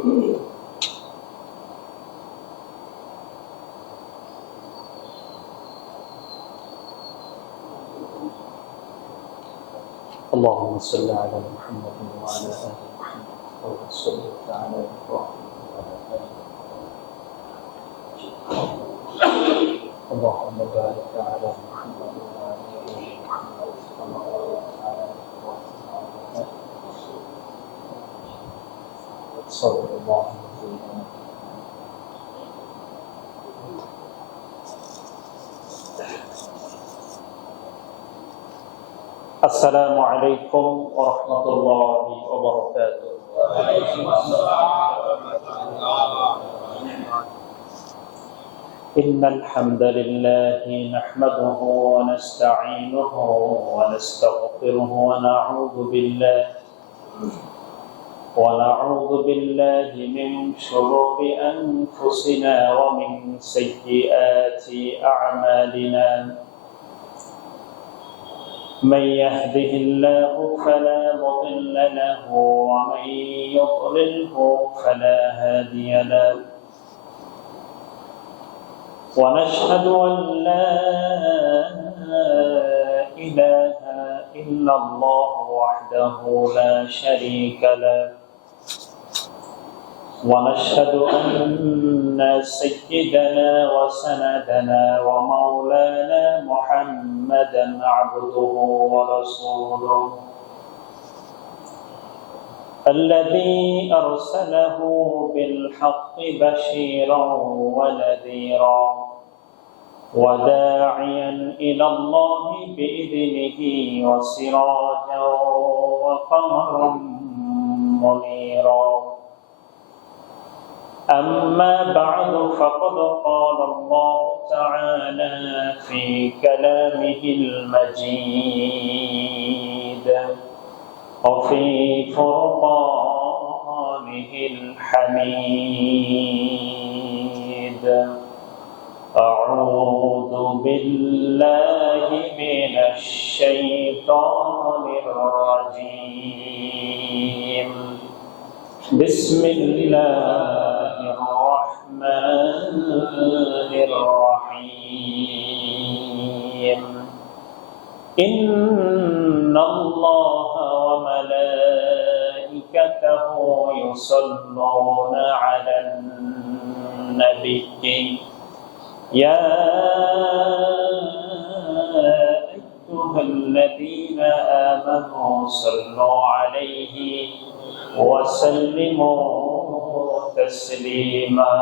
اللهم صل على محمد وعلى آل محمد كما صليت على إبراهيم وعلى آل إبراهيم. اللهم بارك على محمد وعلى آل محمد كما باركت على إبراهيم وعلى آل إبراهيم. صلى الله عليه وسلم. السلام عليكم ورحمة الله وبركاته. إن الحمد لله نحمده ونستعينه ونستغفره ونعوذ بالله من شرور أنفسنا ومن سيئات أعمالنا. من يهده الله فلا مضل له ومن يضلله فلا هادي له. ونشهد أن لا إله إلا الله وحده لا شريك له. ونشهد أن سيدنا وسندنا ومولانا محمدا عبده ورسوله الذي أرسله بالحق بشيرا ونذيرا وداعيا إلى الله بإذنه وسراجا وقمرا منيرا. أما بعد فقد قال الله تعالى في كلامه المجيد وفي فرقانه الحميد. أعوذ بالله من الشيطان الرجيم. بسم الله الرحمن الرحيم. إن الله وملائكته يصلون على النبي يا أيها الذين آمنوا صلوا عليه وسلموا تسليما.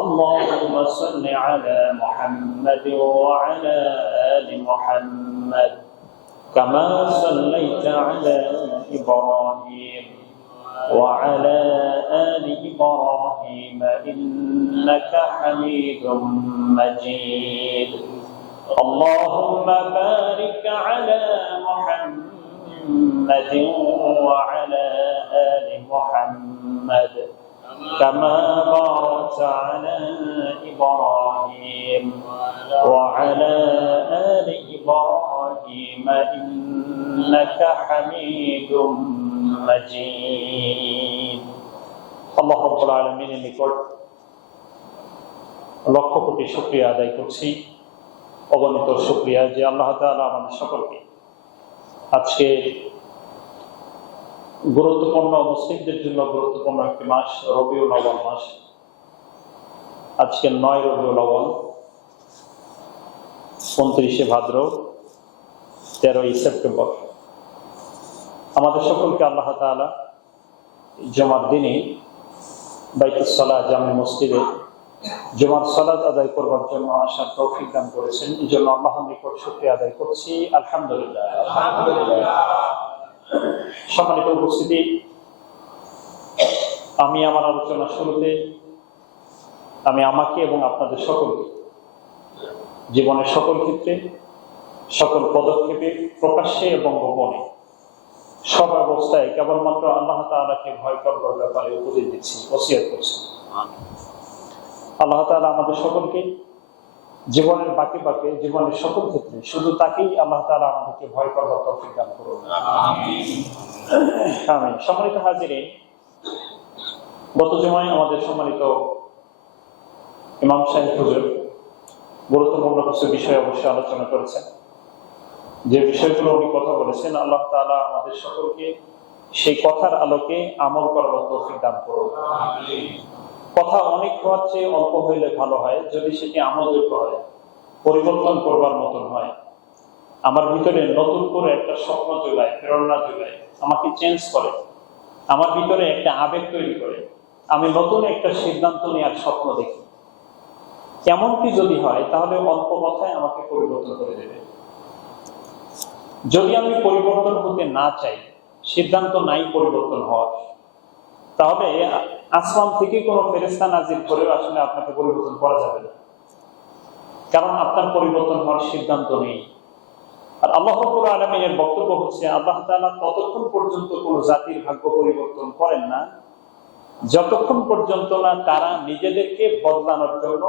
اللهم صل على محمد وعلى آل محمد كما صليت على إبراهيم وعلى آل إبراهيم إنك حميد مجيد. اللهم بارك على محمد وعلى آل محمد كما باركت على إبراهيم وعلى آل إبراهيم إنك حميد مجيد. আল্লাহ রাব্বুল আলামিনের নিকট লক্ষ কোটি শুকরিয়া আদায় করছি, অগণিত শুকরিয়া যে আল্লাহ তাআলা আমাদের সকলকে আজকে গুরুত্বপূর্ণ মুসলিমদের জন্য গুরুত্বপূর্ণ একটি মাস রবিউল আউয়াল মাস, আজকে 9 রবিউল আউয়াল, 29শে ভাদ্র, 13ই সেপ্টেম্বর। আমাদের সকলকে আল্লাহ তাআলা জুমার দিনে বাইতুস সালাহ জামে মসজিদে জুমার সালাত আদায় করবার জন্য আসার তৌফিক দান করেছেন। এই জন্য আল্লাহর নিকট শুকরিয়া আদায় করছি, আলহামদুলিল্লাহ। সম্মানিত উপস্থিতি, আমি আমার আলোচনার শুরুতে আমি আমাকে এবং আপনাদের সকলকে জীবনের সকল ক্ষেত্রে সকল পদক্ষেপে প্রকাশ্যে এবং গোপনে সব অবস্থায় কেবলমাত্র আল্লাহ তাআলাকে ভয় করবার ব্যাপারে উপদেশ দিচ্ছি, ওসিয়ত করছি। আল্লাহ তাআলা আমাদের সকলকে জীবনের বাকি বাকি জীবনের সকল ক্ষেত্রে শুধু তাকেই আল্লাহ তাআলা আমাদেরকে ভয় করবার তৌফিক দান করুন, আমিন। সম্মানিত হাজিরিন, গত জুমায় আমাদের সম্মানিত ইমাম সাহেব হুজুর গুরুত্বপূর্ণ কিছু বিষয় অবশ্যই আলোচনা করেছেন। যে বিষয়গুলো উনি কথা বলেছেন, আল্লাহ তাআলা আমাদের সকলকে সেই কথার আলোকে আমল করার তৌফিক দান করুন। কথা অনেক হওয়ার চেয়ে অল্প হইলে ভালো হয়, যদি সেটি আমলযোগ্য হয়, পরিবর্তন করবার মতন হয়। আমার ভিতরে নতুন করে একটা স্বপ্ন জোগায়, প্রেরণা জোগায়, আমাকে চেঞ্জ করে, আমার ভিতরে একটা আবেগ তৈরি করে, আমি নতুন একটা সিদ্ধান্ত নেওয়ার স্বপ্ন দেখি। এমনকি যদি হয় তাহলে অল্প কথায় আমাকে পরিবর্তন করে দেবে। যদি আমি পরিবর্তন হতে না চাই, সিদ্ধান্ত নাই পরিবর্তন হওয়ার, তাহলে আসমান থেকে কোনো ফেরেশতা নাজিল করেও আসলে আপনাকে পরিবর্তন করা যাবে না, কারণ আপনার পরিবর্তন হওয়ার সিদ্ধান্ত নেই। আর আল্লাহ রাব্বুল আলামিনের বক্তব্য হচ্ছে, আল্লাহ তাআলা ততক্ষণ পর্যন্ত কোনো জাতির ভাগ্য পরিবর্তন করেন না যতক্ষণ পর্যন্ত না তারা নিজেদেরকে বদলানোর জন্য,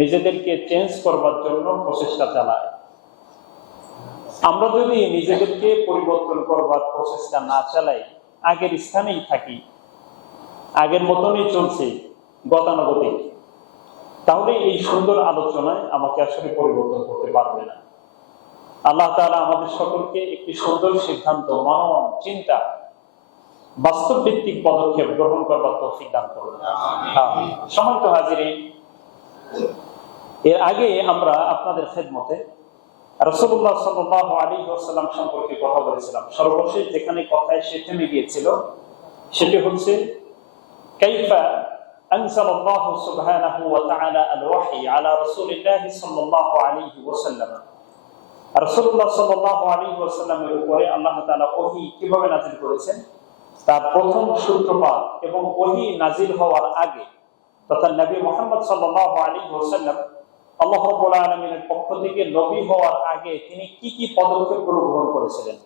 নিজেদেরকে চেঞ্জ করবার জন্য প্রচেষ্টা চালায়। আমরা যদি নিজেদেরকে পরিবর্তন করবার প্রচেষ্টা না চালাই, আগের স্থানেই থাকি, আগের মতনই চলছে গতানুগতিক, তাহলে এই সুন্দর আলোচনায় আমাকে আসলে পরিবর্তন করতে পারবে না। আল্লাহ তাআলা আমাদের সকলকে একটি সুন্দর সিদ্ধান্ত, মনন, চিন্তা, বাস্তব ভিত্তিক পদক্ষেপ গ্রহণ করবার তৌফিক দান করুন। সম্মানিত হাজিরিন, এর আগে আমরা আপনাদের খেদমতে রাসূলুল্লাহ সাল্লাল্লাহু আলাইহি ওয়াসাল্লাম সম্পর্কে কথা বলেছিলাম। সর্বশেষ যেখানে কথা এসে থেমে গিয়েছিল সেটি হচ্ছে কাইফা আনজালাল্লাহু সুবহানাহু ওয়া তাআলা আল-ওয়াহী আলা রাসূলিল্লাহ সাল্লাল্লাহু আলাইহি ওয়াসাল্লাম। রাসূলুল্লাহ সাল্লাল্লাহু আলাইহি ওয়াসাল্লামের উপরে আল্লাহ তাআলা ওহী কিভাবে নাযিল করেছেন তার প্রথম সূত্রপাত, এবং ওহী নাযিল হওয়ার আগে তথা নবী মুহাম্মদ সাল্লাল্লাহু আলাইহি ওয়াসাল্লাম আল্লাহ রাব্বুল আলামিনের পক্ষ থেকে নবী হওয়ার আগে তিনি কি কি পদক্ষেপগুলো গ্রহণ করেছিলেন,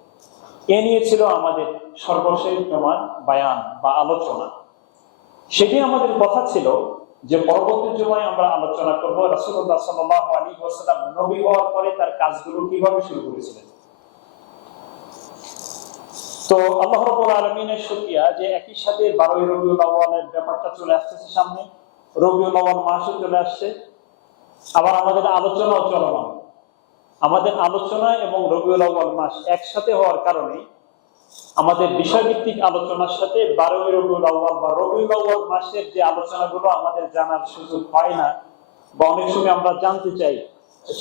এ নিয়ে ছিল আমাদের সর্বশেষ জমার বায়ান বা আলোচনা। সেটি আমাদের কথা ছিল যে পরবর্তী জমায় আমরা আলোচনা করব রাসূলুল্লাহ সাল্লাল্লাহু আলাইহি ওয়াসাল্লাম নবী হওয়ার পরে তার কাজগুলো কিভাবে শুরু করেছিলেন। তো আল্লাহ রাব্বুল আলামিনের শুকরিয়া যে একই সাথে 12 রবিউল আউয়ালের ব্যাপারটা চলে আসছে সামনে, রবিউল আউয়াল মাসও চলে আসছে, আবার আমাদের আলোচনাও চলমান। আমাদের আলোচনা এবং রবিউল আউয়াল মাস একসাথে হওয়ার কারণে আমাদের বিষয়ভিত্তিক আলোচনার সাথে 12 রবিউল আউয়াল বা রবিউল আউয়াল মাসের যে আলোচনাগুলো আমাদের জানার সুযোগ হয় না বা অনেক সময় আমরা জানতে চাই,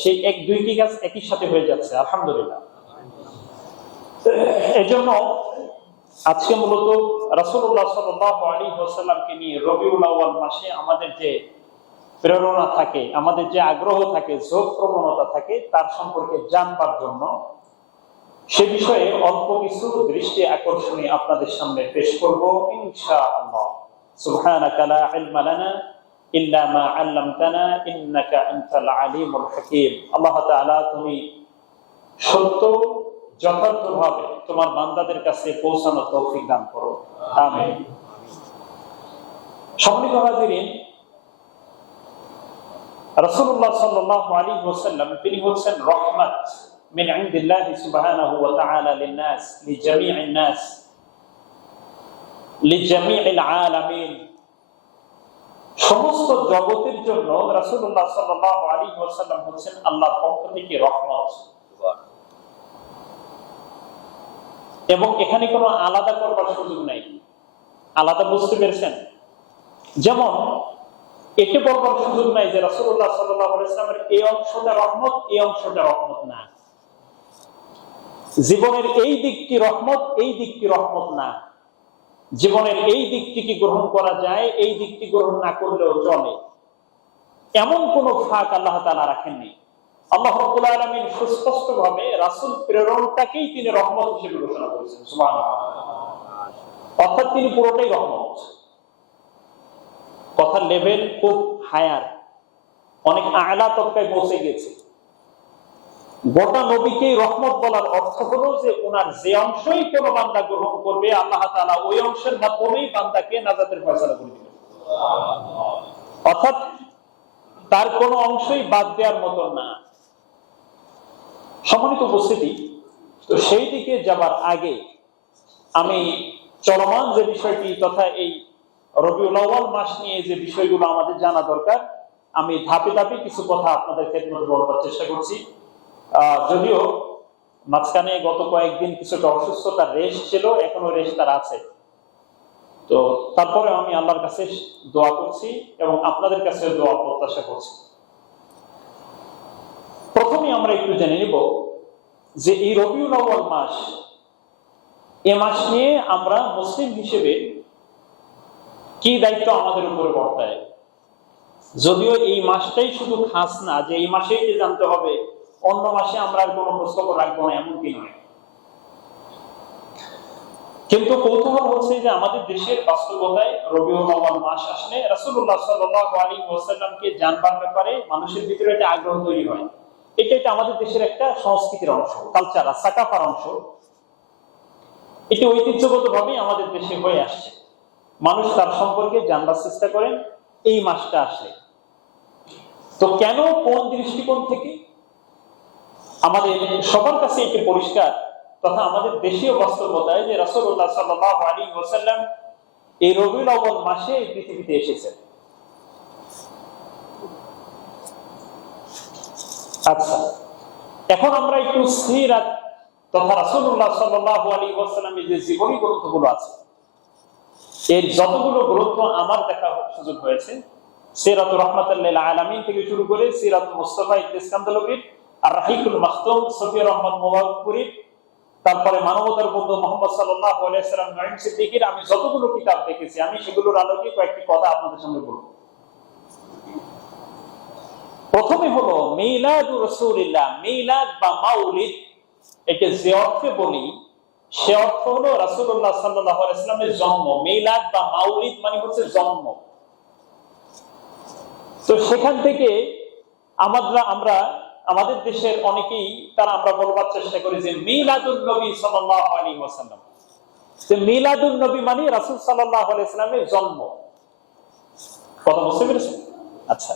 সেই দুইটি কাজ একই সাথে হয়ে যাচ্ছে, আলহামদুলিল্লাহ। এজন্য আজকে মূলত রাসূলুল্লাহ সাল্লাল্লাহু আলাইহি ওয়াসাল্লামকে নিয়ে রবিউল আউয়াল মাসে আমাদের যে প্রেরণা থাকে, আমাদের যে আগ্রহ থাকে, ঝোঁক প্রবণতা থাকে, তার সম্পর্কে জানবার জন্য সে বিষয়ে অল্প কিছু দৃষ্টি আকর্ষণী আপনাদের সামনে পেশ করব ইনশাআল্লাহ। সুবহানাকা লা ইলমা লানা ইল্লা মা আল্লামতানা ইন্নাকা আনতাল আলিমুল হাকীম। আল্লাহ তাআলা তুমি সত্য যথার্থভাবে তোমার বান্দাদের কাছে পৌঁছানোর তৌফিক দান করো, আমিন। সম্মানিত হাজিরিন, রাসূলুল্লাহ সাল্লাল্লাহু আলাইহি ওয়াসাল্লাম তিনি হচ্ছেন রহমত মিন ইনদিল্লাহ সুবহানাহু ওয়া তাআলা লিন-নাস লিজামি'in নাস লিজামি'il আলামিন। সমস্ত জগতের জন্য রাসূলুল্লাহ সাল্লাল্লাহু আলাইহি ওয়াসাল্লাম হচ্ছেন আল্লাহর পক্ষ থেকে রহমত। এবং এখানে কোনো আলাদা করবার সুযোগ নাই, আলাদা বুঝতে পেরেছেন? যেমন একে বলবার সুযোগ নাই যে রাসূলুল্লাহ সাল্লাল্লাহু আলাইহি ওয়াসাল্লামের এই অংশটা রহমত, এই অংশটা রহমত না, জীবনের এই দিকটি রহমত, এই দিকটি রহমত না, জীবনের এই দিকটিকে গ্রহণ করা যায়, এই দিকটি গ্রহণ না করলেও চলে, এমন কোন ফাঁক আল্লাহ তাআলা রাখেননি। আল্লাহ রাব্বুল আলামিন সুস্পষ্টভাবে রাসূল প্রেরণটাকেই তিনি রহমত হিসেবে ঘোষণা করেছেন, সুবহানাল্লাহ। অর্থাৎ তিনি পুরোটাই রহমত। কথার লেভেল খুব হায়ার, অনেক আলা তবকায় পৌঁছে গেছে। গোটা নবীকেই রহমত বলার অর্থ হলো যে ওনার যে অংশই কোন বান্দা গ্রহণ করবে আল্লাহ তাআলা ওই অংশের মাধ্যমেই বান্দাকে নাজাতের ফয়সালা করে দিবেন। অর্থাৎ তার কোন অংশই বাদ দেওয়ার মতো না। সম্মানিত উপস্থিতি, তো সেই দিকে যাবার আগে আমি চলমান যে বিষয়টি তথা এই রবিউল আউয়াল মাস নিয়ে যে বিষয়গুলো আমাদের জানা দরকার, আমি ধাপে ধাপে কিছু কথা আপনাদের খেদমতে বলবার চেষ্টা করছি। যদিও মাঝখানে গত কয়েকদিন কিছুটা অসুস্থতার রেশ ছিল, এখনো রেশ তার আছে, তো তারপরে আমি আল্লাহর কাছে দোয়া করছি এবং আপনাদের কাছে দোয়া প্রত্যাশা করছি। প্রথমে আমরা একটু জেনে নিব যে এই রবিউল আউয়াল মাস, এ মাস নিয়ে আমরা মুসলিম হিসেবে কি দায়িত্ব আমাদের উপরে বর্তায়। যদিও এই মাসটাই শুধু খাস না যে এই মাসেই যে জানতে হবে, অন্য মাসে আমরা আর কোনো প্রশ্ন রাখবো না, এমনকি নয়। কিন্তু কৌতূহল হচ্ছে যে আমাদের দেশের বাস্তবতায় রবিউল আউয়াল মাস আসলে রাসূলুল্লাহ সাল্লাল্লাহু আলাইহি ওয়াসাল্লামকে জানবার ব্যাপারে মানুষের ভিতরে একটা আগ্রহ তৈরি হয়। এটা আমাদের দেশের একটা সংস্কৃতির অংশ, কালচার, সাকাফার অংশ। এটি ঐতিহ্যগতভাবেই আমাদের দেশে হয়ে আসছে। মানুষ তার সম্পর্কে জানবার চেষ্টা করেন এই মাসটা আসলে। তো কেন, কোন দৃষ্টিকোণ থেকে, আমাদের সবার কাছে এটি পরিষ্কার, তথা আমাদের দেশীয় বাস্তবতায় যে রাসূলুল্লাহ সাল্লাল্লাহু আলাইহি ওয়াসাল্লাম এই রবিউল আউয়াল মাসে এই পৃথিবীতে এসেছেন। আচ্ছা, এখন আমরা একটু সিরাত তথা রাসূলুল্লাহ সাল্লাল্লাহু আলাইহি ওয়াসাল্লামের যে জীবনী গ্রন্থগুলো আছে, এর যতগুলো গ্রন্থ আমার দেখা সুযোগ হয়েছে, সিরাতুর রাহমাতুল লিল আলামিন থেকে শুরু করে সিরাতুল মুস্তাফা ইবনে ইসকান্দালবী, আর রাহিকুল মাখতুম সফিউর রহমান মুবারকপুরী, তারপরে মানবতার বন্ধু মুহাম্মদ সাল্লাল্লাহু আলাইহি ওয়াসাল্লাম নঈম সিদ্দিকীর, আমি যতগুলো কিতাব দেখেছি আমি সেগুলোর আলোকে কয়েকটি কথা আপনাদের সামনে বলবো। প্রথমে হলো মিলাদুর রাসূলিল্লাহ, মিলাদ বা মাউলিদ, একে যে অর্থে বলি সে অর্থ হলো রাসূলুল্লাহ সাল্লাল্লাহু আলাইহি ওয়াসাল্লামের জন্ম। মিলাদ বা মাউলিদ মানে হচ্ছে জন্ম। তো সেখান থেকে আমরা আমাদের দেশের অনেকেই আমরা বলবার চেষ্টা করি যে মিলাদুন নবী সাল্লাল্লাহু আলাইহি ওয়াসাল্লাম। যে মিলাদুন নবী মানে রাসূল সাল্লাল্লাহু আলাইহি ওয়াসাল্লামের জন্ম। কথা বুঝতে পেরেছেন? আচ্ছা,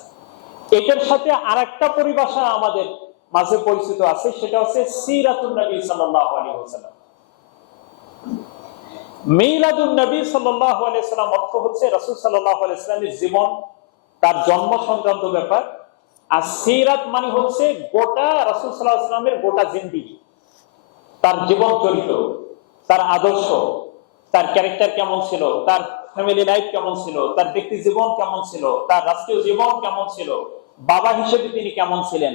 এটার সাথে আরেকটা পরিভাষা আমাদের মাঝে পরিচিত আছে, সেটা হচ্ছে সিরাতুন নবী সাল্লাল্লাহু আলাইহি ওয়াসাল্লাম। মিলাদুন নবী সাল্লাল্লাহু আলাইহি ওয়াসাল্লাম অর্থ হচ্ছে রাসূল সাল্লাল্লাহু আলাইহি ওয়াসাল্লামের জীবন, তার জন্ম সংক্রান্ত ব্যাপার। আর সিরাত মানে হচ্ছে গোটা রাসূল সাল্লাল্লাহু আলাইহি ওয়াসাল্লামের গোটা জিন্দেগি, তার জীবন চরিত্র, তার আদর্শ, তার ক্যারেক্টার কেমন ছিল, তার ফ্যামিলি লাইফ কেমন ছিল, তার ব্যক্তি জীবন কেমন ছিল, তার রাষ্ট্রীয় জীবন কেমন ছিল, বাবা হিসেবে তিনি কেমন ছিলেন,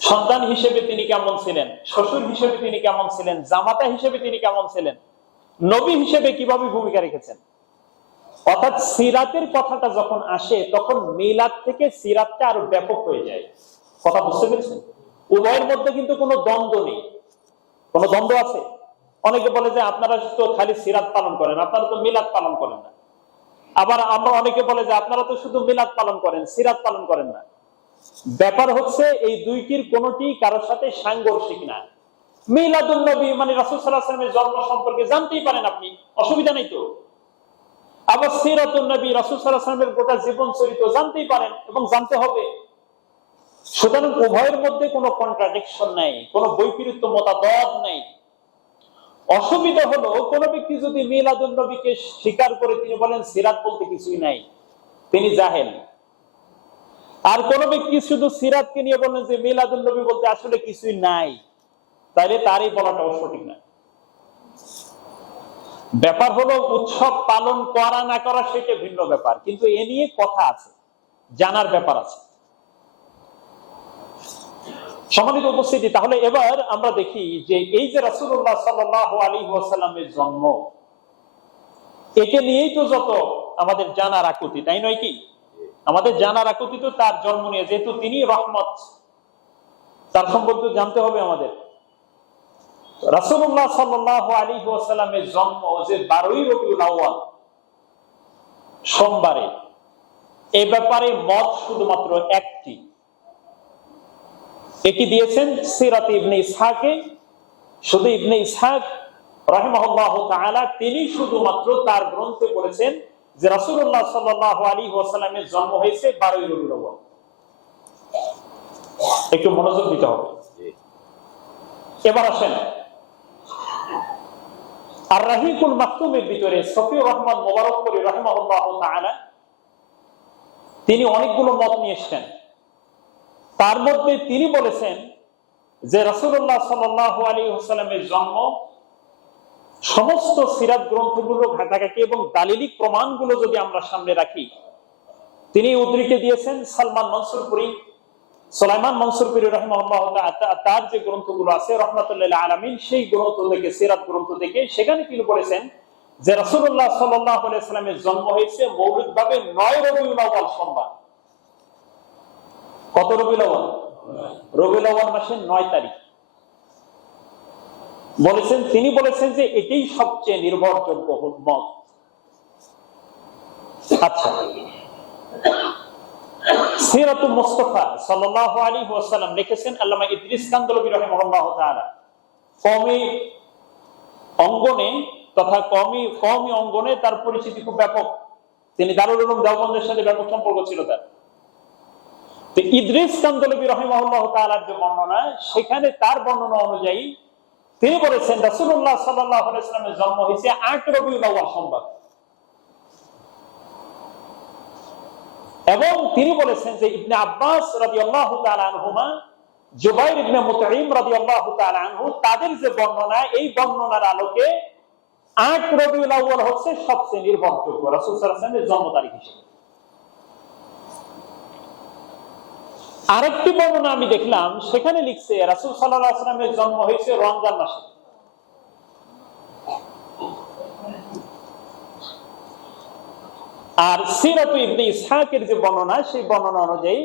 সন্তান হিসেবে তিনি কেমন ছিলেন, শ্বশুর হিসেবে তিনি কেমন ছিলেন, জামাতা হিসেবে তিনি কেমন ছিলেন, নবী হিসেবে কিভাবে ভূমিকা রেখেছেন। অর্থাৎ সিরাতের কথাটা যখন আসে তখন মিলাদ থেকে সিরাতটা আরো ব্যাপক হয়ে যায়। কথা বুঝতে পেরেছেন? উভয়ের মধ্যে কিন্তু কোনো দ্বন্দ্ব নেই। কোনো দ্বন্দ্ব আছে? অনেকে বলে যে আপনারা তো খালি সিরাত পালন করেন, আপনারা তো মিলাদ পালন করেন না। আবার আমরা অনেকে বলে যে আপনারা তো শুধু মিলাদ পালন করেন, সিরাত পালন করেন না। ব্যাপার হচ্ছে এই দুইটির কোনোটি কারোর সাথে সাংঘর্ষিক না। মিলাদুন নবী মানে রাসূল সাল্লাল্লাহু আলাইহি ওয়াসাল্লামের জন্ম সম্পর্কে জানতেই পারেন আপনি, অসুবিধা নেই তো। আবার সিরাতুন নবী রাসূল সাল্লাল্লাহু আলাইহি ওয়াসাল্লামের গোটা জীবন চরিত্র জানতেই পারেন এবং জানতে হবে। সুতরাং উভয়ের মধ্যে কোনো কন্ট্রাডিকশন নাই, কোনো বৈপরীত্য মতবাদ নাই। অসুবিধা হলো কোন ব্যক্তি যদি মিলাদুন নবীকে স্বীকার করে তিনি বলেন সিরাত বলতে কিছুই নাই, তিনি জাহেল। আর কোন ব্যক্তি শুধু সিরাতকে নিয়ে বলেন যে মিলাদুন নবী বলতে আসলে কিছুই নাই, তাইলে তারই বলাটাও সঠিক না। ব্যাপার হলো উৎসব পালন করা না করা সেটা ভিন্ন ব্যাপার, কিন্তু এ নিয়ে কথা আছে, জানার ব্যাপার আছে। সম্মানিত উপস্থিতি, তাহলে এবার আমরা দেখি যে এই যে রাসূলুল্লাহ সাল্লাল্লাহু আলাইহি ওয়াসাল্লামের জন্ম, একে নিয়েই তো যত আমাদের জানার আকুতি, তাই নয় কি? আমাদের জানার আকুতি তো তার জন্ম নিয়ে, যেহেতু তিনি রহমত, তার সম্পর্কে জানতে হবে আমাদের। রাসূলুল্লাহ সাল্লাল্লাহু আলাইহি ওয়াসাল্লামের জন্ম যে 12ই রবিউল আউয়াল সোমবারে, এই ব্যাপারে মত শুধুমাত্র একটি। এটি দিয়েছেন সিরাত ইবনে ইসহাকে। শুধু ইবনে ইসহাক রাহিমাহুল্লাহু তাআলা তিনি শুধুমাত্র তার গ্রন্থে বলেছেন যে রাসূলুল্লাহ সাল্লাল্লাহু আলাইহি ওয়াসাল্লামের জন্ম হয়েছে 12ই রবিউল আউয়াল। একটু মনোযোগ দিতে হবে। এবার আসেন, আর রাহিকুল মাকতুমের ভিতরে সফিউর রহমান মোবারকপুরী রাহিমাহুল্লাহ তাআলা তিনি অনেকগুলো মত নিয়ে এসেছেন। তার মধ্যে তিনি বলেছেন যে রাসূলুল্লাহ সাল্লাল্লাহু আলাইহি ওয়াসাল্লামের জন্ম সমস্ত সিরাত গ্রন্থগুলো ঘাটাঘাটি এবং দালিলিক প্রমাণগুলো যদি আমরা সামনে রাখি, তিনি উদ্ধৃতি দিয়েছেন সালমান মনসুরপুরি, সুলাইমান মনসুরপুরি রাহিমাহুল্লাহ তার যে গ্রন্থগুলো আছে রহমাতুল্লিল আলামিন, সেই গ্রন্থ থেকে, সিরাত গ্রন্থ থেকে, সেখানে তিনি বলেছেন যে রাসূলুল্লাহ সাল্লাল্লাহু আলাইহি ওয়াসাল্লামের জন্ম হয়েছে মৌলিকভাবে 9 রবিউল আউয়াল সোমবার। কত রবিউল আউয়াল? রবিউল আউয়াল মাসের 9 তারিখ বলেছেন। তিনি বলেছেন যে এটাই সবচেয়ে নির্ভরযোগ্য মত। আচ্ছা, সিরাতুল মুস্তাফা সাল্লাল্লাহু আলাইহি ওয়াসাল্লাম লিখেছেন আল্লামা ইদ্রিস কান্দলবী রাহিমাহুল্লাহ তাআলা কওমি অঙ্গনে তথা কওমি অঙ্গনে তার পরিচিতি খুব ব্যাপক। তিনি দারুল উলুম দেওবন্দের সাথে ব্যাপক সম্পর্ক ছিল তার। তো ইদ্রিস কান্দলবী রাহিমাহুল্লাহ তাআলার যে বর্ণনা, সেখানে তার বর্ণনা অনুযায়ী তিনি বলেছেন রাসূলুল্লাহ সাল্লাল্লাহু আলাইহি ওয়াসাল্লামের জন্ম হয়েছে 8 রবিউল আউয়াল সোমবার। এবং তিনি বলেছেন যে ইবনে আব্বাস রাদিয়াল্লাহু তাআলা আনহুমা, জুবাইর ইবনে মুতঈম রাদিয়াল্লাহু তাআলা আনহু, তাদের যে বর্ণনা, এই বর্ণনার আলোকে 8 রবিউল আউয়াল হচ্ছে সবচেয়ে নির্ভরযোগ্য রাসূল সাল্লাল্লাহু আলাইহি ওয়াসাল্লামের জন্ম তারিখ হিসেবে। আরেকটি বর্ণনা আমি দেখলাম, সেখানে লিখছে রাসূল সাল্লাল্লাহু আলাইহি ওয়াসাল্লামের জন্ম হয়েছে রমজান মাসে। আর সিরাতু ইবনে ইসহাকের যে বর্ণনা, সেই বর্ণনা অনুযায়ী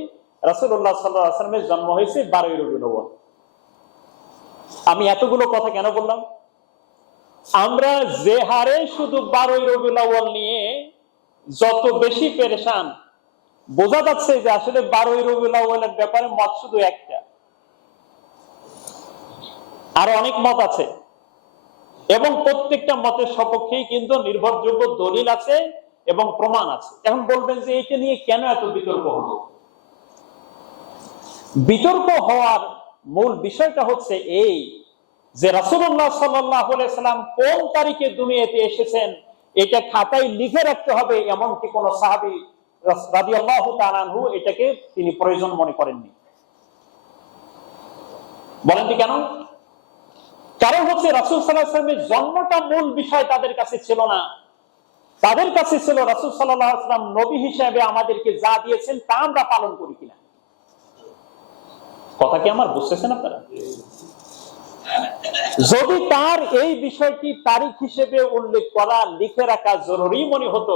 রাসূলুল্লাহ সাল্লাল্লাহু আলাইহি ওয়াসাল্লামের জন্ম হয়েছে 12 রবিউল আউয়াল। আমি এতগুলো কথা কেন বললাম? আমরা যে হারে শুধু 12 রবিউল আউয়াল নিয়ে যত বেশি পেরেশান, বোঝা যাচ্ছে যে আসলে 12 রবিউল আউয়ালের ব্যাপারে মত শুধু একটা, আরো অনেক মত আছে এবং প্রত্যেকটা মতের সপক্ষেই কিন্তু নির্ভরযোগ্য দলিল আছে এবং প্রমাণ আছে। এখন বলবেন যে এটা নিয়ে কেন এত বিতর্ক হলো? বিতর্ক হওয়ার মূল বিষয়টা হচ্ছে এই যে রাসূলুল্লাহ সাল্লাল্লাহু আলাইহি সাল্লাম কোন তারিখে দুনিয়াতে এসেছেন এটা খাতায় লিখে রাখতে হবে, এমনকি কোন সাহাবী রাদিয়াল্লাহু তাআলা আনহু এটাকে তিনি প্রয়োজন মনে করেননি। বলেন কি কেন? কারণ হচ্ছে রাসূল সাল্লাল্লাহু আলাইহি ওয়াসাল্লামের জন্মটা মূল বিষয় তাদের কাছে ছিল না। তাদের কাছে ছিল রাসূল সাল্লাল্লাহু আলাইহি ওয়াসাল্লাম নবী হিসেবে আমাদেরকে যা দিয়েছেন তা আমরা পালন করি কিনা। কথা কি আমার বুঝতেছেন আপনারা? যদি তার এই বিষয়টি তারিখ হিসেবে উল্লেখ করা, লিখে রাখা জরুরি মনে হতো,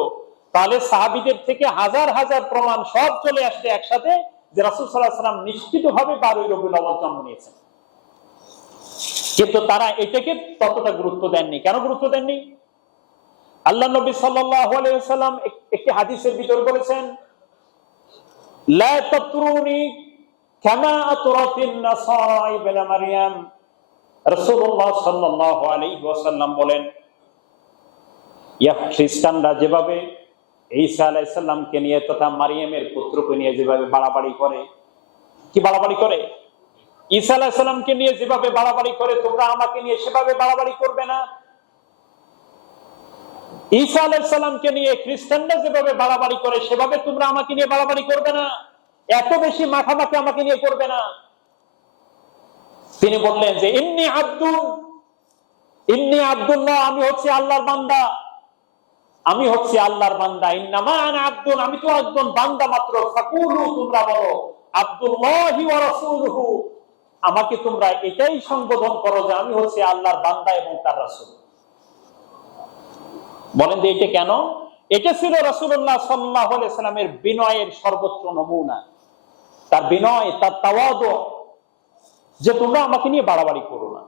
তাহলে সাহাবীদের থেকে হাজার হাজার প্রমাণ সব চলে আসছে একসাথে যে রাসূল সাল্লাল্লাহু আলাইহি ওয়াসাল্লাম নিশ্চিতভাবে 12 রবিউল আউয়াল জন্ম নিয়েছেন। কিন্তু তারা এটাকে ততটা গুরুত্ব দেননি। কেন গুরুত্ব দেননি? আল্লাহ নবী সাল্লাল্লাহু আলাইহি ওয়াসাল্লাম একটি হাদিসের ভিতর বলেছেন, লা তাতরুনি কামা আতরাতিন নাসারা ইবনে মারইয়াম। রাসূলুল্লাহ সাল্লাল্লাহু আলাইহি ওয়াসাল্লাম বলেন, খ্রিস্টানরা যেভাবে ঈসা আলাইহিস সালামকে নিয়ে তথা মারিয়ামের পুত্রকে নিয়ে যেভাবে বাড়াবাড়ি করে, কি বাড়াবাড়ি করে? ঈসা আলাইহিস সালামকে নিয়ে যেভাবে বাড়াবাড়ি করে তোমরা আমাকে নিয়ে সেভাবে বাড়াবাড়ি করবে না। ঈসা আলাইহিস সালামকে নিয়ে খ্রিস্টানরা যেভাবে বাড়াবাড়ি করে সেভাবে তোমরা আমাকে নিয়ে বাড়াবাড়ি করবে না, এত বেশি মাখামাখি আমাকে নিয়ে করবে না। তিনি বললেন যে ইন্নী আব্দুল্লাহ, আমি হচ্ছে আল্লাহর বান্দা, আমি হচ্ছে আল্লাহর বান্দা। ইন্নামা আনা আব্দুন, আমি তো একজন বান্দা মাত্র। ফাকুলু, তোমরা বলো আব্দুল্লাহি ওয়া রাসূলুহু, আমাকে তোমরা এটাই সম্বোধন করো যে আমি হচ্ছে আল্লাহর বান্দা এবং তার রাসূল। বলেন যে এটা কেন? এটা ছিল রাসূলুল্লাহ সাল্লাল্লাহু আলাইহি ওয়াসাল্লামের বিনয়ের সর্বোচ্চ নমুনা, তার বিনয়, তার তাওয়াদু, যে তোমরা আমাকে নিয়ে বাড়াবাড়ি করো না।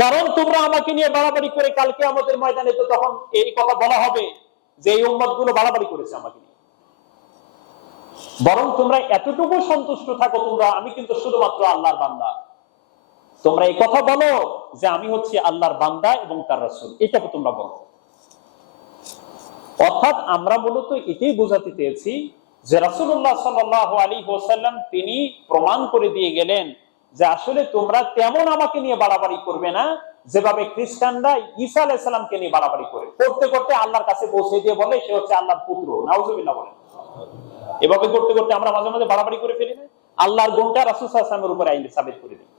কারণ তোমরা আমাকে নিয়ে বাড়াবাড়ি করে কালকে আমাদের ময়দানে তো তখন এই কথা বলা হবে যে এই উম্মতগুলো বাড়াবাড়ি করেছে আমাকে নিয়ে। বরং তোমরা এতটুকু সন্তুষ্ট থাকো, তোমরা আমি কিন্তু শুধুমাত্র আল্লাহর বান্দা। তোমরা এই কথা বলো যে আমি হচ্ছি আল্লাহর বান্দা এবং তার রাসূল, এটাকে তোমরা বলো। অর্থাৎ আমরা মূলত এটাই বোঝাতে চেয়েছি যে রাসূলুল্লাহ সাল্লাল্লাহু আলাইহি ওয়াসাল্লাম তিনি প্রমাণ করে দিয়ে গেলেন যে আসলে তোমরা তেমন আমাকে নিয়ে বাড়াবাড়ি করবে না যেভাবে খ্রিস্টানরা ঈসা আলাইহিস সালামকে নিয়ে বাড়াবাড়ি করে করতে করতে আল্লাহর কাছে পৌঁছে দিয়ে বলে সে হচ্ছে আল্লাহর পুত্র, নাউজুবিল্লাহ বলেন। এভাবে করতে করতে আমরা মাঝে মাঝে বাড়াবাড়ি করে ফেলি না, আল্লাহর গুণটা রাসূল সাল্লাল্লাহু আলাইহি ওয়াসাল্লামের উপরে আইন সাবিত করে দিই।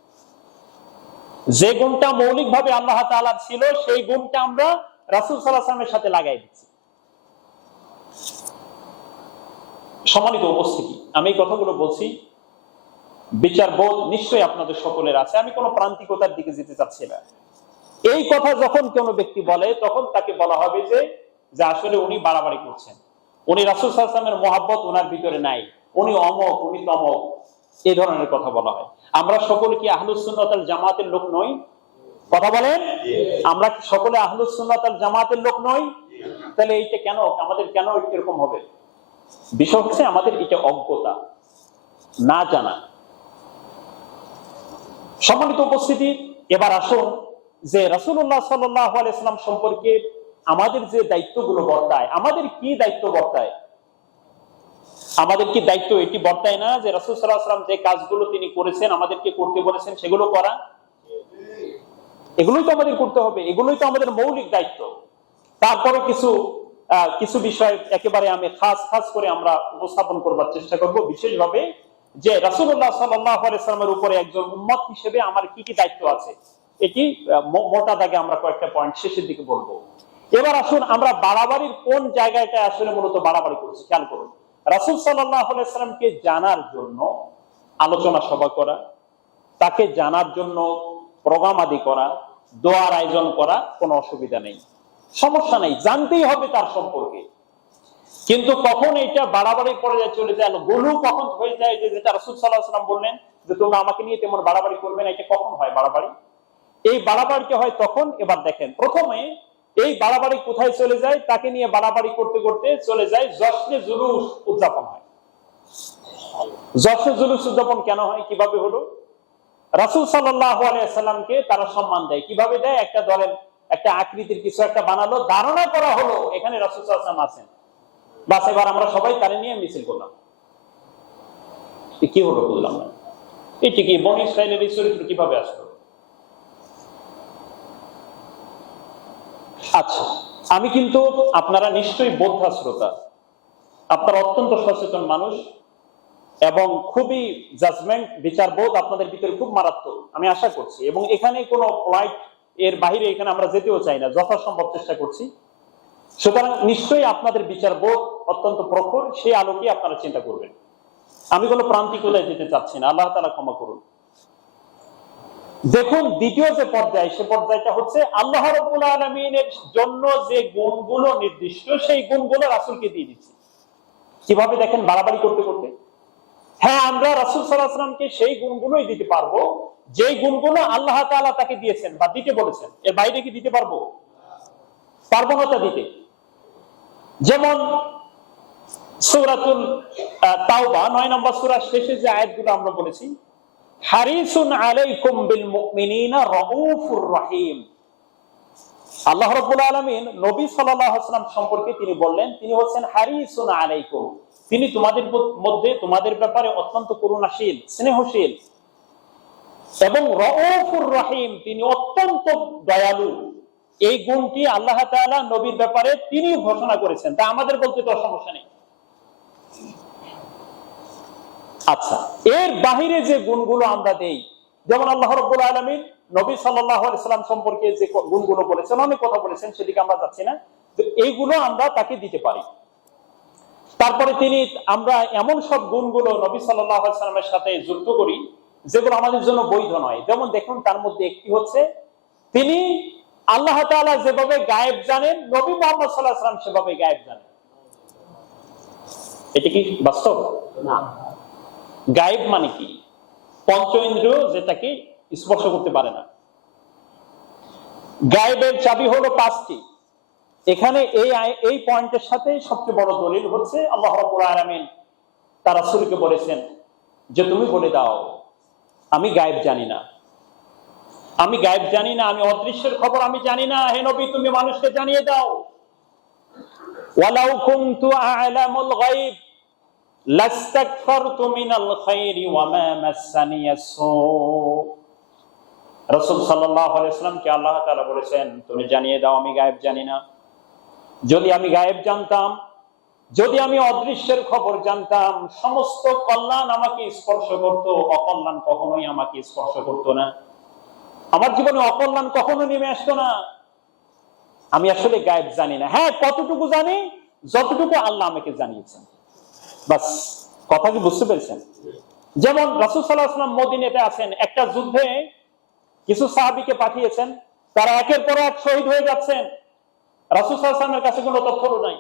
যে গুণটা মৌলিকভাবে আল্লাহ তাআলার ছিল সেই গুণটা আমরা রাসূল সাল্লাল্লাহু আলাইহি ওয়াসাল্লামের সাথে লাগাই দিচ্ছি। সম্মানিত উপস্থিতি, আমি এই কথাগুলো বলছি, বিচার বোধ নিশ্চয়ই আপনাদের সকলের আছে, আমি কোনো প্রান্তিকতার দিকে যেতে চাচ্ছি না। এই কথা যখন কোনো ব্যক্তি বলে তখন তাকে বলা হবে যে আসলে উনি বাড়াবাড়ি করছেন, উনি রাসূল সাল্লাল্লাহু আলাইহি ওয়াসাল্লামের মহব্বত ওনার ভিতরে নাই, উনি অমক, উনি তমক, এই ধরনের কথা বলা হয়। আমরা সকলে কি আহলুস সুন্নাত ওয়াল জামাতের লোক নই? কথা বলেন, আমরা কি সকলে আহলুস সুন্নাত ওয়াল জামাতের লোক নই? তাহলে এইটা কেন আমাদের, কেন এরকম হবে? বিষয় হচ্ছে আমাদের এটা অজ্ঞতা, না জানা। সম্মানিত উপস্থিতি, এবার আসুন যে রাসূলুল্লাহ সাল্লাল্লাহু আলাইহি ওয়াসাল্লাম সম্পর্কে আমাদের যে দায়িত্বগুলো বর্তায়, আমাদের কি দায়িত্ব বর্তায়? আমাদের কি দায়িত্ব এটি বর্তায় না যে রাসূল সাল্লাল্লাহু আলাইহি ওয়াসাল্লাম যে কাজগুলো তিনি করেছেন, আমাদেরকে করতে বলেছেন, সেগুলো করা? এগুলোই তো আমাদের করতে হবে, এগুলোই তো আমাদের মৌলিক দায়িত্ব। তারপরে কিছু বিষয় একেবারে আমি খাস করে আমরা উপস্থাপন করবার চেষ্টা করব বিশেষভাবে, যে রাসূলুল্লাহ সাল্লাল্লাহু আলাইহি ওয়াসাল্লামের উপরে একজন উম্মত হিসেবে আমার কি কি দায়িত্ব আছে, এটি মোটা দাগে আমরা কয়েকটা পয়েন্ট শেষের দিকে বলবো। এবার আসুন আমরা বাড়াবাড়ির কোন জায়গাটা আসলে মূলত বাড়াবাড়ি করছি খেয়াল করুন। রাসূল সাল্লাল্লাহু আলাইহি ওয়াসাল্লামকে জানার জন্য আলোচনা সভা করা, তাকে জানার জন্য প্রোগ্রাম আদি করা, দোয়ার আয়োজন করা, কোনো অসুবিধা নেই, সমস্যা নেই, জানতেই হবে তার সম্পর্কে। কিন্তু কখন এটা বাড়াবাড়ি পর্যায়ে চলে যায়, গোলু কখন হয়ে যায় যে যেটা রাসূল সাল্লাল্লাহু আলাইহি ওয়াসাল্লাম বললেন যে তোমরা আমাকে নিয়ে তেমন বাড়াবাড়ি করবে না, এটা কখন হয় বাড়াবাড়ি? এই বাড়াবাড়িটা হয় তখন, এবার দেখেন, প্রথমে এই বাড়াবাড়ি কোথায় চলে যায়? তাকে নিয়ে বাড়াবাড়ি করতে করতে চলে যায় জশ্নে জুলুস উদযাপন হয়। জশ্নে জুলুস উদযাপন কেন হয়, কিভাবে হলো? রাসূল সাল্লাল্লাহু আলাইহি ওয়াসাল্লামকে তারা সম্মান দেয়, কিভাবে দেয়? একটা ধরেন একটা আকৃতির কিছু একটা বানালো, ধারণা করা হলো এখানে রাসূল সাল্লাল্লাহু আলাইহি ওয়াসাল্লাম আছেন, বাস এবার আমরা সবাই তারে নিয়ে মিছিল করলাম। কি হলো বুঝলাম না, এটি কি বনী ইসরাইলের এই চরিত্র কিভাবে আসলো? আচ্ছা, আমি কিন্তু, আপনারা নিশ্চয়ই বোদ্ধা শ্রোতা, আপনারা অত্যন্ত সচেতন মানুষ এবং খুবই জাজমেন্ট, বিচার বোধ আপনাদের ভিতরে খুব মারাত্মক, আমি আশা করছি। এবং এখানে কোনো পয়েন্ট এর বাইরে এখানে আমরা যেতেও চাই না, যথাসম্ভব চেষ্টা করছি। সুতরাং নিশ্চয়ই আপনাদের বিচার বোধ অত্যন্ত প্রখর, সেই আলোকে আপনারা চিন্তা করবেন। আমি কোনো প্রান্তিকতায় যেতে চাচ্ছি না, আল্লাহ তাআলা ক্ষমা করুন। দেখুন, দ্বিতীয় যে পর্যায়, সে পর্যায়টা হচ্ছে আল্লাহ রাব্বুল আলামিনের জন্য যে গুণগুলো নির্দিষ্ট, সেই গুণগুলো রাসূলকে দিয়ে দিচ্ছি। কিভাবে দেখেন, বাড়াবাড়ি করতে করতে। হ্যাঁ, আমরা রাসূল সাল্লাল্লাহু আলাইহি ওয়াসাল্লামকে সেই গুণগুলোই দিতে পারবো যে গুণগুলো আল্লাহ তাআলা তাকে দিয়েছেন বা দিতে বলেছেন, এর বাইরে কি দিতে পারবো? পারবো না তা দিতে। যেমন সূরাতুল তাওবা 9 নম্বর সূরার শেষে যে আয়াতগুলো আমরা বলেছি, হারিসুন আলাইকুম বিল মুমিনিনা রাউফুর রহিম। আল্লাহ রাব্বুল আলামিন নবী সাল্লাল্লাহু আলাইহি ওয়াসাল্লাম সম্পর্কে তিনি বললেন, তিনি হচ্ছেন হারিসুন আলাইকুম, তিনি তোমাদের মধ্যে, তোমাদের ব্যাপারে অত্যন্ত করুণাশীল, স্নেহশীল, এবং রাউফুর রহিম, তিনি অত্যন্ত দয়ালু। এই গুণটি আল্লাহ তাআলা নবীর ব্যাপারে তিনি ঘোষণা করেছেন, তা আমাদের বলতে তো সমস্যা নেই। আচ্ছা, এর বাহিরে যে গুণগুলো আমরা দেই, যেমন আল্লাহ রাব্বুল আলামিন নবী সাল্লাল্লাহু আলাইহি ওয়াসাল্লাম সম্পর্কে যে গুণগুলো বলেছেন, অনেক কথা বলেছেন, সেদিকে আমরা যাচ্ছি না, তো এইগুলো আমরা তাকে দিতে পারি। তারপরে আমরা এমন সব গুণগুলো নবী সাল্লাল্লাহু আলাইহি ওয়াসাল্লামের সাথে যুক্ত করি যেগুলো আমাদের জন্য বৈধ নয়। যেমন দেখুন, তার মধ্যে একটি হচ্ছে তিনি আল্লাহ তাআলা যেভাবে গায়েব জানেন, নবী মুহাম্মদ সাল্লাল্লাহু আলাইহি ওয়াসাল্লাম সেভাবে গায়েব জানেন। এটা কি বাস্তব? না। গায়েব মানে কি? পঞ্চ ইন্দ্রিয় যেটাকে স্পর্শ করতে পারে না। গায়েবের চাবি হলো 5টি। এখানে এই পয়েন্টের সাথে সবচেয়ে বড় দলিল হচ্ছে আল্লাহ রাব্বুল আলামিন তার রাসূলকে বলেছেন যে তুমি বলে দাও আমি গায়েব জানি না, আমি গায়েব জানি না, আমি অদৃশ্যের খবর আমি জানি না, হে নবী তুমি মানুষকে জানিয়ে দাও। ওয়ালাউ কুনতু আ'লামুল গায়ব লাস্তাকফারতু মিনাল খায়রি ওয়া মা মাসসানিয়াস সূ। রাসূল সাল্লাল্লাহু আলাইহি ওয়াসাল্লামকে আল্লাহ তাআলা বলেছেন, তুমি জানিয়ে দাও আমি গায়েব জানি না। যদি আমি গায়েব জানতাম, যদি আমি অদৃশ্যের খবর জানতাম, সমস্ত কল্যাণ আমাকে স্পর্শ করত, অকল্যাণ কখনোই আমাকে স্পর্শ করত না। আমার জীবনে অকল্যাণ কখনো নেমে আসতো না। আমি আসলে গায়েব জানি না। হ্যাঁ, কতটুকু জানি, যতটুকু আল্লাহ আমাকে জানিয়েছেন। বাস, কথা কি বুঝতে পেরেছেন? যেমন রাসূল সাল্লাল্লাহু আলাইহি ওয়াসাল্লাম মদিনাতে আছেন, একটা যুদ্ধে কিছু সাহাবীকে পাঠিয়েছেন, তারা একের পর এক শহীদ হয়ে যাচ্ছেন। রাসূল সাল্লাল্লাহু আলাইহি ওয়াসাল্লামের কাছে কোনো তথ্য নাই।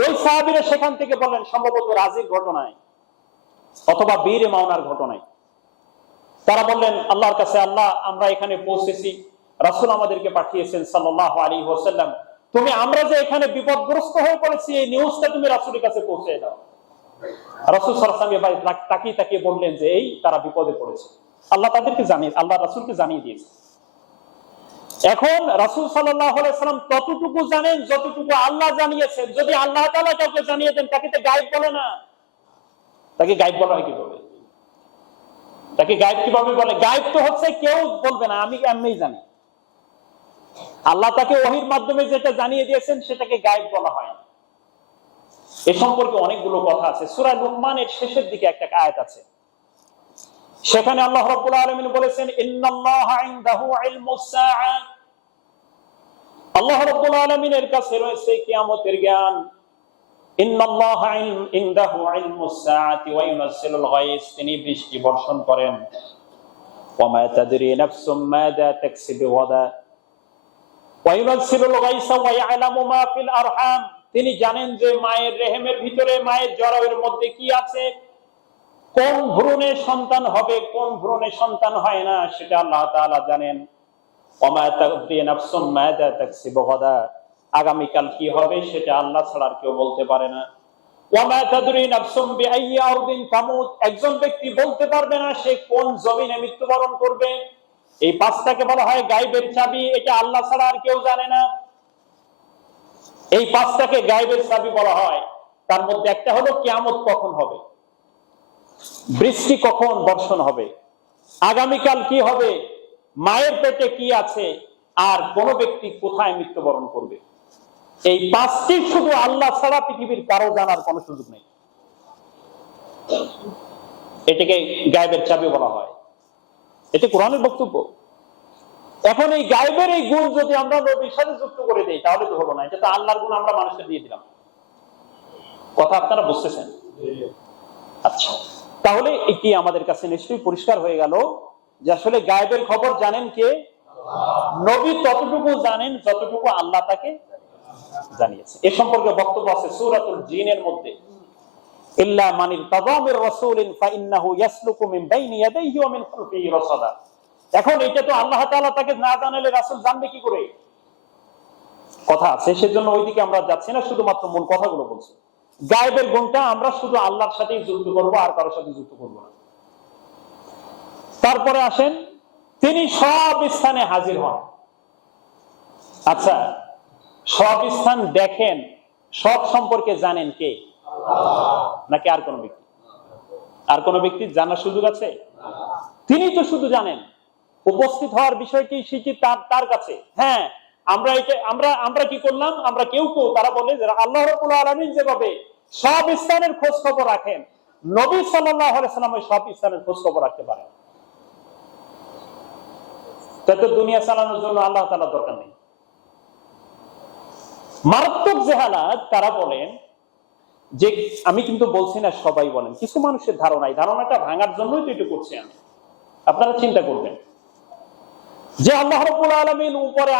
ওই সাহাবীরা সেখান থেকে বললেন সম্ভবত রাজির ঘটনায় অথবা বীর মাওনার ঘটনায়। তারা বললেন আল্লাহর কাছে, আল্লাহ আমরা এখানে পৌঁছেছি, রাসূল আমাদেরকে পাঠিয়েছেন সাল্লাল্লাহু আলাইহি ওয়াসাল্লাম, তুমি আমরা যে এখানে বিপদগ্রস্ত হয়ে পড়েছি এই নিউজটা তুমি রাসূলের কাছে পৌঁছে দাও। রাসূল সাল্লাল্লাহু আলাইহি ওয়াসাল্লাম তাকিয়ে তাকিয়ে বললেন যে এই তারা বিপদে পড়েছে। আল্লাহ তাদেরকে জানিয়ে, আল্লাহ রাসূলকে জানিয়ে দিয়েছে। এখন রাসূল সাল্লাল্লাহু আলাইহি ওয়াসাল্লাম ততটুকু জানেন যতটুকু আল্লাহ জানিয়েছেন। যদি আল্লাহ তাআলা কাউকে জানিয়ে দেন তাকে তো গায়েব বলে না। তাকে গায়েব বলা হয় কিভাবে? তাকে গায়েব কিভাবে বলে? গায়েব তো হচ্ছে কেউ বলবে না, আমি এমনিই জানি। আল্লাহ তাকে ওহীর মাধ্যমে যেটা জানিয়ে দিয়েছেন সেটাকে গায়েব বলা হয় না। এ সম্পর্কে অনেকগুলো কথা আছে। সূরা লুকমানের শেষের দিকে একটা আয়াত আছে, সেখানে আল্লাহ রাব্বুল আলামিন বলেছেন ইন্নাল্লাহা ইনদাহু ইলমুস সাআ, আল্লাহ রাব্বুল আলামিনের কাছে রয়েছে কিয়ামতের জ্ঞান। ইন্নাল্লাহা ইনদাহু ইলমুস সাআতি ওয়া ইউনাজ্জিলুল গায়স, তিনি বৃষ্টি বর্ষণ করেন। ওয়া মা তাদরি নাফসুম মাযা তাকসিবু গাদা ওয়া ইউনাজ্জিলুল গায়সা ওয়া ইয়ালামু মা ফিল আরহাম, তিনি জানেন যে মায়ের রেহেমের ভিতরে, মায়ের জরায়ুর মধ্যে কি আছে, কোন ভ্রূণে সন্তান হবে, কোন ভ্রূণে সন্তান হয় না, সেটা আল্লাহ তাআলা জানেন। ওয়া মা তাদরি নাফসুম মাযা তাকসিবু গাদা, আগামীকাল কি হবে সেটা আল্লাহ ছাড়া আর কেউ বলতে পারে না। ওয়া মা তাদরি নাফসুম বিআইয়ি আরদিন তামুত, একজন ব্যক্তি বলতে পারবে না সে কোন জমিনে মৃত্যুবরণ করবে। এই পাঁচটাকে বলা হয় গায়বের চাবি, এটা আল্লাহ ছাড়া আর কেউ জানে না। এই পাঁচটাকে গায়বের চাবি বলা হয়। তার মধ্যে একটা হলো কিয়ামত কখন হবে, বৃষ্টি কখন বর্ষণ হবে, আগামীকাল কি হবে, মায়ের পেটে কি আছে, আর কোন ব্যক্তি কোথায় মৃত্যুবরণ করবে। এই পাঁচটি শুধু আল্লাহ ছাড়া পৃথিবীর কারো জানার কোনো সুযোগ নেই। এটাকে গায়বের চাবি বলা হয়। এটা কোরআনের বক্তব্য। এখন এই গায়বের এই গুণ যদি আমরা নবীর সাথে যুক্ত করে দেই তাহলে তো হলো না। এটা তো আল্লাহর গুণ আমরা মানুষকে দিয়ে দিলাম। কথা আপনারা বুঝতেছেন? আচ্ছা, তাহলে এটি আমাদের কাছে নিশ্চয়ই পরিষ্কার হয়ে গেল যে আসলে গায়বের খবর জানেন কে? নবী ততটুকু জানেন যতটুকু আল্লাহ তাকে জানিয়েছে। এ সম্পর্কে বক্তব্য আছে সূরাতুল জিনের মধ্যে, ইল্লা মানিল তাযামির রাসূলিন ফাইন্নাহু ইয়াসলুকু মিন বাইনি ইয়াদাইহি ওয়া মিন খালফিহি রাসাদা। এখন এটা তো আল্লাহ তাআলা তাকে না জানালে রাসূল জানবে কি করে? কথা আছে, সেজন্য ওইদিকে আমরা যাচ্ছি না, শুধুমাত্র মূল কথাগুলো বলছি। গায়বের গুণটা আমরা শুধু আল্লাহর সাথেই যুক্ত করব, আর কারোর সাথে যুক্ত করব না। তারপরে আসেন, তিনি সব স্থানে হাজির হন। আচ্ছা, সব স্থান দেখেন, সব সম্পর্কে জানেন কে? নাকি আর কোন ব্যক্তি? আর কোন ব্যক্তি জানার সুযোগ আছে? তিনি তো শুধু জানেন। উপস্থিত হওয়ার বিষয়টি সেটি তার কাছে। হ্যাঁ, আমরা কি করলাম, আমরা কেউ তারা বলে যে আল্লাহ রাব্বুল আলামিন যেভাবে সব স্থানের খোঁজ খবর রাখেন, নবী সাল্লাল্লাহু আলাইহি ওয়াসাল্লাম সব স্থানের খোঁজ খবর রাখতে পারেন। তাতে দুনিয়া চালানোর জন্য আল্লাহ তাআলা দরকার নেই। মারাত্মক জাহালাত তারা বলেন যে, আমি কিন্তু বলছি না সবাই বলেন, কিছু মানুষের ধারণাটা ভাঙার জন্যই তো এটা করছি আমি। আপনারা চিন্তা করবেন যে আল্লাহ রাব্বুল আলামিন উপরে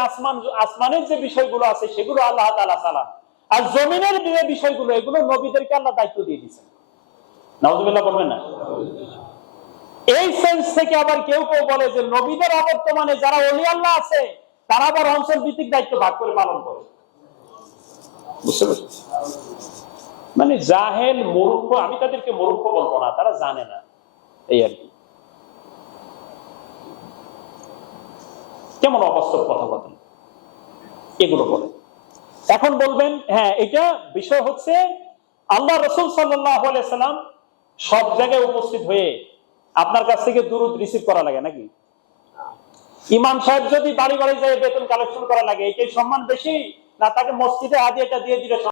আসমানের যে বিষয়গুলো আছে সেগুলো আল্লাহ তাআলা চালান, আর জমিনের যে বিষয়গুলো এগুলো নবীদেরকে আল্লাহ দায়িত্ব দিয়ে দিয়েছেন। নাউযুবিল্লাহ বলবেন না? এই সেন্স থেকে আবার কেউ বলে যে নবীদের অবর্তমানে যারা ওলি আল্লাহ আছে তারা আবার অঞ্চল ভিত্তিক দায়িত্ব ভাগ করে পালন করে। বুঝতে পারছেন? মানে জাহেল, মূর্খ, আমি তাদেরকে মূর্খ বলবো না, তারা জানে না, এই আর কি। কেমন অবাস্তব কথা বলেন এগুলো বলে। এখন বলবেন হ্যাঁ, এটা বিষয় হচ্ছে আল্লাহ রাসূল সাল্লাল্লাহু আলাইহি সাল্লাম সব জায়গায় উপস্থিত হয়ে আপনার কাছ থেকে দুরূদ রিসিভ করা লাগে নাকি? ইমাম সাহেব যদি বাড়ি বাড়ি যায় বেতন কালেকশন করা লাগে, এটাই সম্মান বেশি, না তাকে মসজিদে হাদিয়াটা দিয়ে দিলে